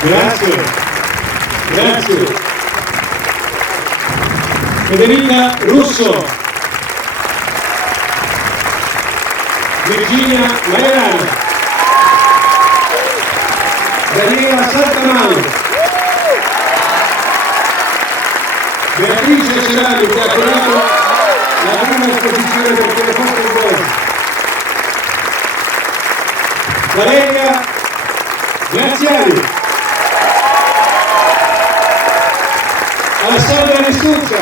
Grazie, grazie. Federica Russo, Virginia Maerana, Daniela Santamano, Beatrice Cerami, che ha curato la prima esposizione del Telefonte del Golf, Valeria Graziani, Alessandra Restuccia,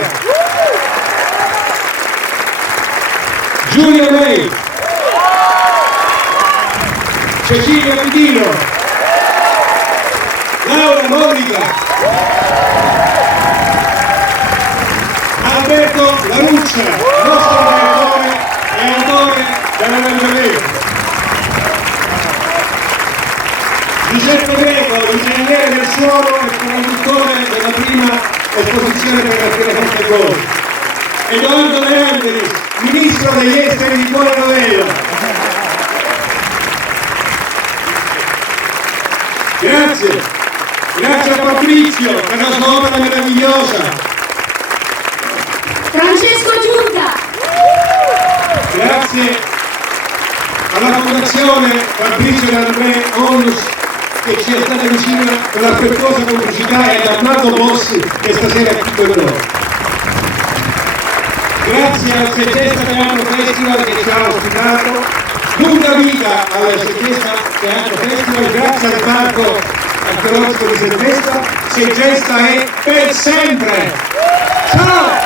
Giulia May, Cecilia Pidino, Laura Modica, Alberto Laruccia, nostro direttore e autore dell'arrangiamento, Giuseppe Greco, ingegnere del suono e conduttore della prima esposizione per la Telefonte Golf, Edoardo De Angelis, ministro degli esteri di Buona Novella. Grazie, grazie a Fabrizio per la sua opera meravigliosa. Francesco Giunta. Grazie alla Fondazione Fabrizio e Andrea Onus, che ci è stata vicina con l'affettuosa complicità, e ad Arnaldo Bossi, che stasera è qui con noi. Grazie al Segesta Teatro Festival che ci ha ospitato, lunga vita al Segesta Teatro Festival, grazie al Parco Archeologico di Segesta. Segesta è per sempre! Ciao!